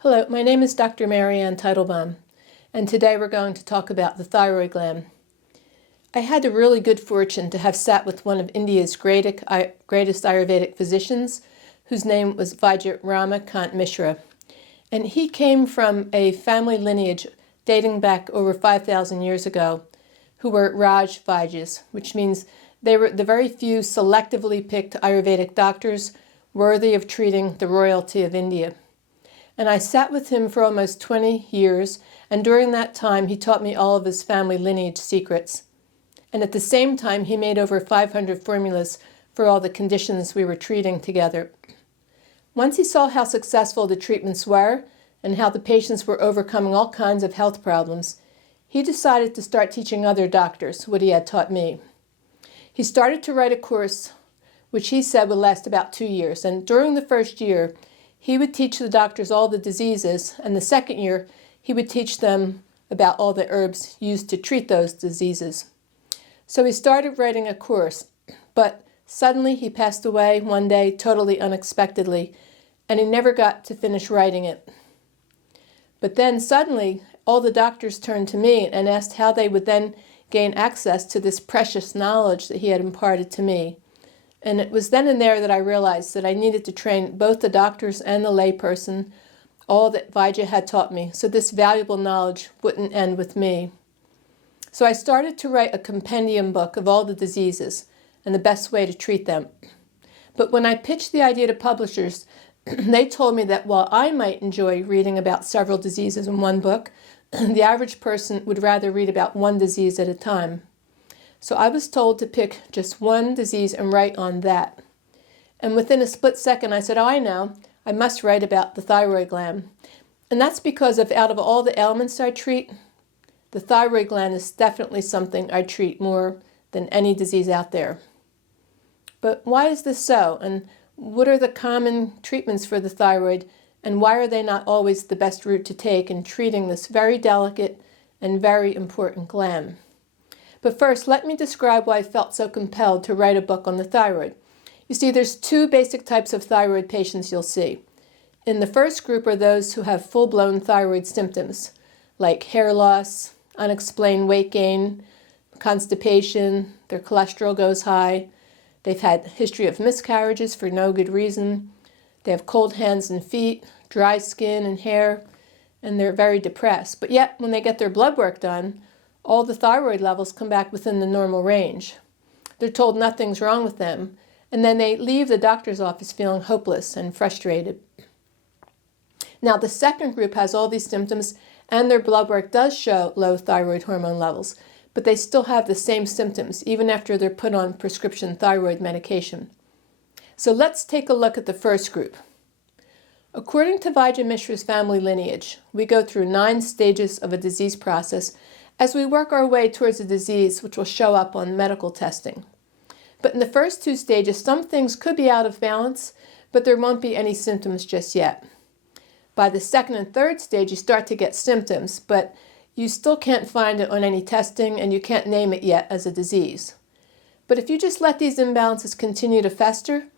Hello, my name is Dr. Marianne Teitelbaum, and today we're going to talk about the thyroid gland. I had the really good fortune to have sat with one of India's greatest Ayurvedic physicians, whose name was Vaidya Ramakant Mishra. And he came from a family lineage dating back over 5,000 years ago, who were Raj Vaidyas, which means they were the very few selectively picked Ayurvedic doctors worthy of treating the royalty of India. And I sat with him for almost 20 years, and during that time he taught me all of his family lineage secrets. And at the same time he made over 500 formulas for all the conditions we were treating together. Once he saw how successful the treatments were and how the patients were overcoming all kinds of health problems, he decided to start teaching other doctors what he had taught me. He started to write a course which he said would last about 2 years, and during the first year he would teach the doctors all the diseases, and the second year he would teach them about all the herbs used to treat those diseases. So he started writing a course, but suddenly he passed away one day totally unexpectedly, and he never got to finish writing it. But then suddenly all the doctors turned to me and asked how they would then gain access to this precious knowledge that he had imparted to me. And it was then and there that I realized that I needed to train both the doctors and the layperson, all that Vaidya had taught me, so this valuable knowledge wouldn't end with me. So I started to write a compendium book of all the diseases and the best way to treat them. But when I pitched the idea to publishers, they told me that while I might enjoy reading about several diseases in one book, the average person would rather read about one disease at a time. So I was told to pick just one disease and write on that. And within a split second I said, I know, I must write about the thyroid gland. And that's because out of all the ailments I treat, the thyroid gland is definitely something I treat more than any disease out there. But why is this so? And what are the common treatments for the thyroid? And why are they not always the best route to take in treating this very delicate and very important gland? But first, let me describe why I felt so compelled to write a book on the thyroid. You see, there's two basic types of thyroid patients you'll see. In the first group are those who have full-blown thyroid symptoms, like hair loss, unexplained weight gain, constipation, their cholesterol goes high, they've had a history of miscarriages for no good reason, they have cold hands and feet, dry skin and hair, and they're very depressed. But yet, when they get their blood work done, all the thyroid levels come back within the normal range. They're told nothing's wrong with them, and then they leave the doctor's office feeling hopeless and frustrated. Now, the second group has all these symptoms, and their blood work does show low thyroid hormone levels, but they still have the same symptoms, even after they're put on prescription thyroid medication. So let's take a look at the first group. According to Vaidya Mishra's family lineage, we go through 9 stages of a disease process as we work our way towards a disease which will show up on medical testing. But in the first 2 stages, some things could be out of balance, but there won't be any symptoms just yet. By the second and third stage, you start to get symptoms, but you still can't find it on any testing, and you can't name it yet as a disease. But if you just let these imbalances continue to fester,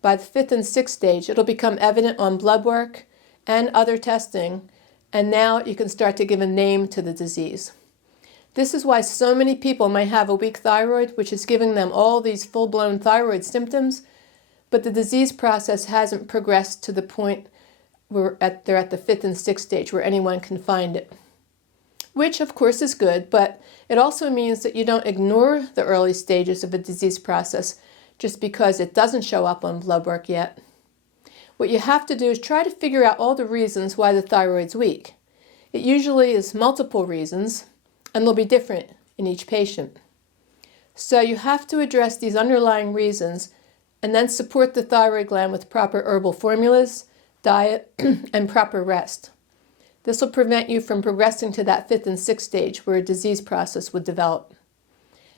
by the 5th and 6th stage, it'll become evident on blood work and other testing, and now you can start to give a name to the disease. This is why so many people might have a weak thyroid, which is giving them all these full-blown thyroid symptoms, but the disease process hasn't progressed to the point where they're at the 5th and 6th stage where anyone can find it. Which, of course, is good, but it also means that you don't ignore the early stages of a disease process just because it doesn't show up on blood work yet. What you have to do is try to figure out all the reasons why the thyroid's weak. It usually is multiple reasons, and they'll be different in each patient. So you have to address these underlying reasons and then support the thyroid gland with proper herbal formulas, diet, and proper rest. This will prevent you from progressing to that 5th and 6th stage where a disease process would develop.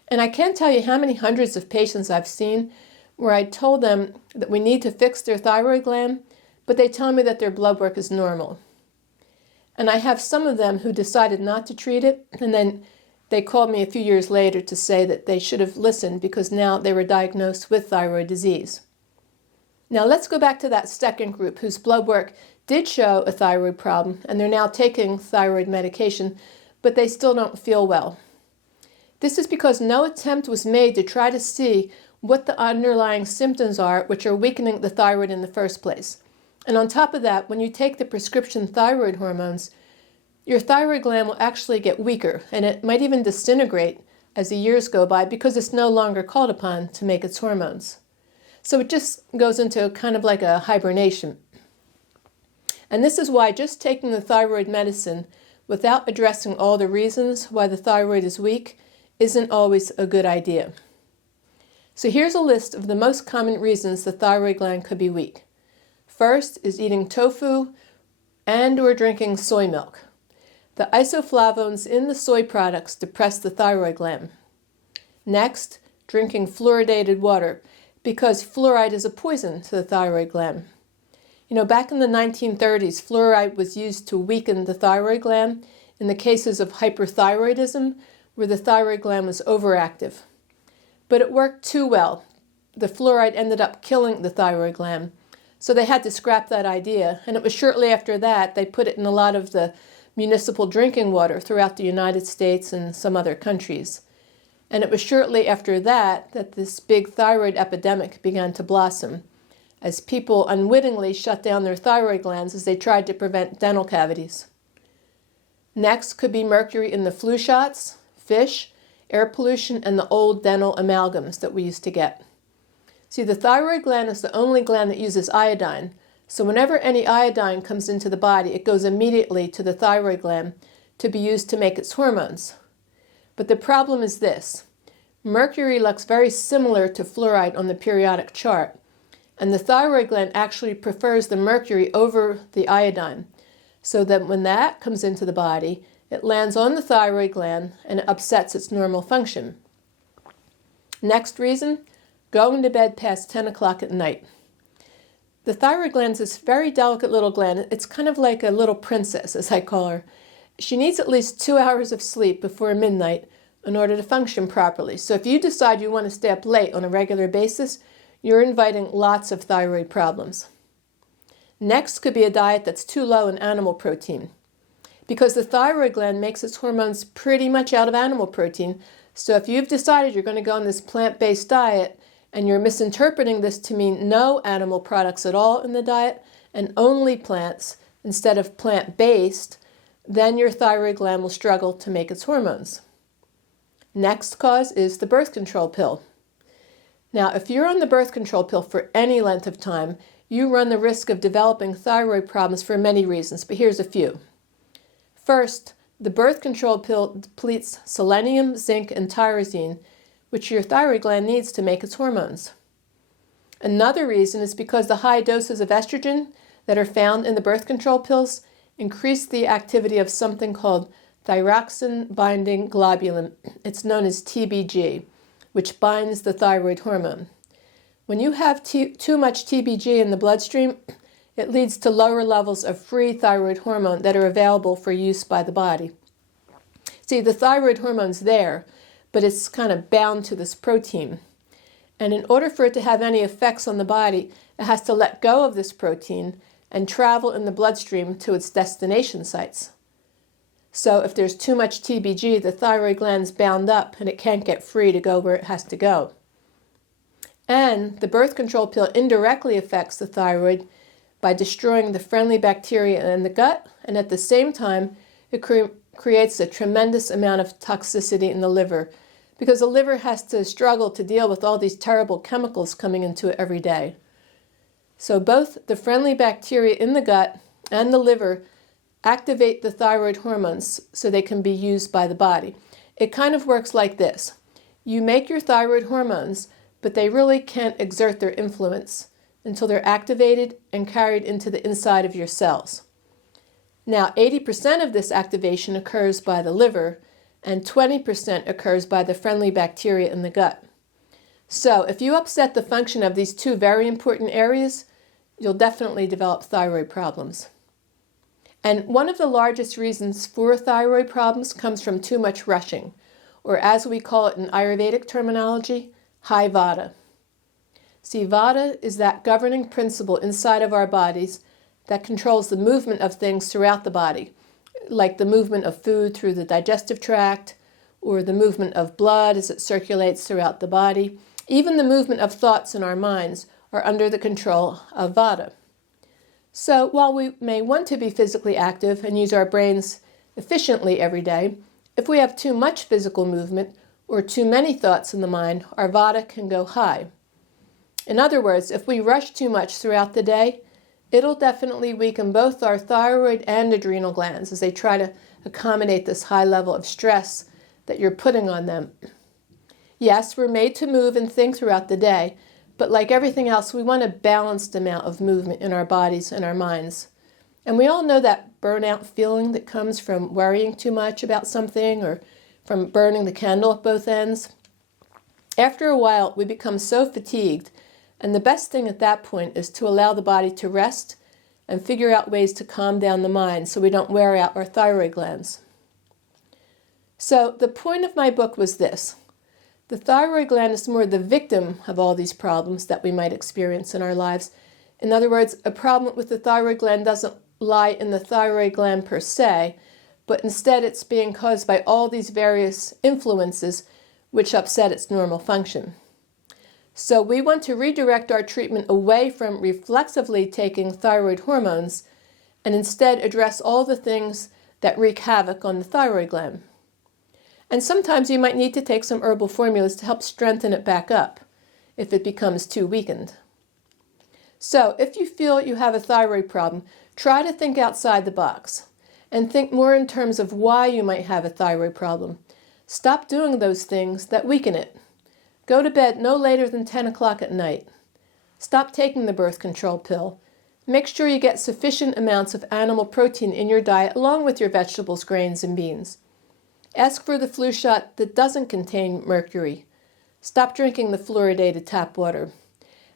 And I can't tell you how many hundreds of patients I've seen where I told them that we need to fix their thyroid gland, but they tell me that their blood work is normal. And I have some of them who decided not to treat it, and then they called me a few years later to say that they should have listened because now they were diagnosed with thyroid disease. Now let's go back to that second group whose blood work did show a thyroid problem, and they're now taking thyroid medication, but they still don't feel well. This is because no attempt was made to try to see what the underlying symptoms are which are weakening the thyroid in the first place. And on top of that, when you take the prescription thyroid hormones, your thyroid gland will actually get weaker, and it might even disintegrate as the years go by because it's no longer called upon to make its hormones. So it just goes into kind of like a hibernation. And this is why just taking the thyroid medicine without addressing all the reasons why the thyroid is weak isn't always a good idea. So here's a list of the most common reasons the thyroid gland could be weak. First is eating tofu and or drinking soy milk. The isoflavones in the soy products depress the thyroid gland. Next, drinking fluoridated water, because fluoride is a poison to the thyroid gland. Back in the 1930s, fluoride was used to weaken the thyroid gland in the cases of hyperthyroidism, where the thyroid gland was overactive. But it worked too well. The fluoride ended up killing the thyroid gland, so they had to scrap that idea, and it was shortly after that they put it in a lot of the municipal drinking water throughout the United States and some other countries. And it was shortly after that that this big thyroid epidemic began to blossom, as people unwittingly shut down their thyroid glands as they tried to prevent dental cavities. Next could be mercury in the flu shots, fish, air pollution, and the old dental amalgams that we used to get. See, the thyroid gland is the only gland that uses iodine, so whenever any iodine comes into the body, it goes immediately to the thyroid gland to be used to make its hormones. But the problem is this: mercury looks very similar to fluoride on the periodic chart, and the thyroid gland actually prefers the mercury over the iodine, so that when that comes into the body, it lands on the thyroid gland and it upsets its normal function. Next reason, going to bed past 10 o'clock at night. The thyroid gland is this very delicate little gland. It's kind of like a little princess, as I call her. She needs at least 2 hours of sleep before midnight in order to function properly. So if you decide you want to stay up late on a regular basis, you're inviting lots of thyroid problems. Next could be a diet that's too low in animal protein, because the thyroid gland makes its hormones pretty much out of animal protein. So if you've decided you're going to go on this plant-based diet and you're misinterpreting this to mean no animal products at all in the diet and only plants instead of plant-based, then your thyroid gland will struggle to make its hormones. Next cause is the birth control pill. Now, if you're on the birth control pill for any length of time, you run the risk of developing thyroid problems for many reasons, but here's a few. First, the birth control pill depletes selenium, zinc, and tyrosine, which your thyroid gland needs to make its hormones. Another reason is because the high doses of estrogen that are found in the birth control pills increase the activity of something called thyroxine-binding globulin. It's known as TBG, which binds the thyroid hormone. When you have too much TBG in the bloodstream, it leads to lower levels of free thyroid hormone that are available for use by the body. See, the thyroid hormone's there, but it's kind of bound to this protein. And in order for it to have any effects on the body, it has to let go of this protein and travel in the bloodstream to its destination sites. So if there's too much TBG, the thyroid gland's bound up and it can't get free to go where it has to go. And the birth control pill indirectly affects the thyroid by destroying the friendly bacteria in the gut, and at the same time, it creates a tremendous amount of toxicity in the liver, because the liver has to struggle to deal with all these terrible chemicals coming into it every day. So both the friendly bacteria in the gut and the liver activate the thyroid hormones so they can be used by the body. It kind of works like this. You make your thyroid hormones, but they really can't exert their influence until they're activated and carried into the inside of your cells. Now, 80% of this activation occurs by the liver, and 20% occurs by the friendly bacteria in the gut. So if you upset the function of these two very important areas, you'll definitely develop thyroid problems. And one of the largest reasons for thyroid problems comes from too much rushing, or as we call it in Ayurvedic terminology, high vata. See, vata is that governing principle inside of our bodies that controls the movement of things throughout the body, like the movement of food through the digestive tract, or the movement of blood as it circulates throughout the body. Even the movement of thoughts in our minds are under the control of Vata. So while we may want to be physically active and use our brains efficiently every day, if we have too much physical movement or too many thoughts in the mind, our Vata can go high. In other words, if we rush too much throughout the day, it'll definitely weaken both our thyroid and adrenal glands as they try to accommodate this high level of stress that you're putting on them. Yes, we're made to move and think throughout the day, but like everything else, we want a balanced amount of movement in our bodies and our minds. And we all know that burnout feeling that comes from worrying too much about something or from burning the candle at both ends. After a while, we become so fatigued, and the best thing at that point is to allow the body to rest and figure out ways to calm down the mind so we don't wear out our thyroid glands. So the point of my book was this. The thyroid gland is more the victim of all these problems that we might experience in our lives. In other words, a problem with the thyroid gland doesn't lie in the thyroid gland per se, but instead it's being caused by all these various influences which upset its normal function. So we want to redirect our treatment away from reflexively taking thyroid hormones and instead address all the things that wreak havoc on the thyroid gland. And sometimes you might need to take some herbal formulas to help strengthen it back up if it becomes too weakened. So if you feel you have a thyroid problem, try to think outside the box and think more in terms of why you might have a thyroid problem. Stop doing those things that weaken it. Go to bed no later than 10 o'clock at night. Stop taking the birth control pill. Make sure you get sufficient amounts of animal protein in your diet along with your vegetables, grains, and beans. Ask for the flu shot that doesn't contain mercury. Stop drinking the fluoridated tap water.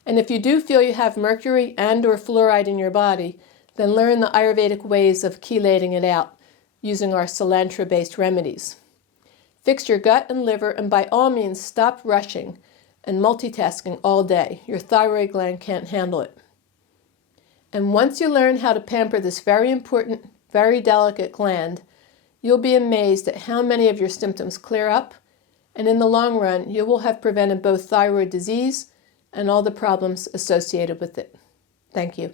And if you do feel you have mercury and or fluoride in your body, then learn the Ayurvedic ways of chelating it out using our cilantro-based remedies. Fix your gut and liver, and by all means stop rushing and multitasking all day. Your thyroid gland can't handle it. And once you learn how to pamper this very important, very delicate gland, you'll be amazed at how many of your symptoms clear up, and in the long run, you will have prevented both thyroid disease and all the problems associated with it. Thank you.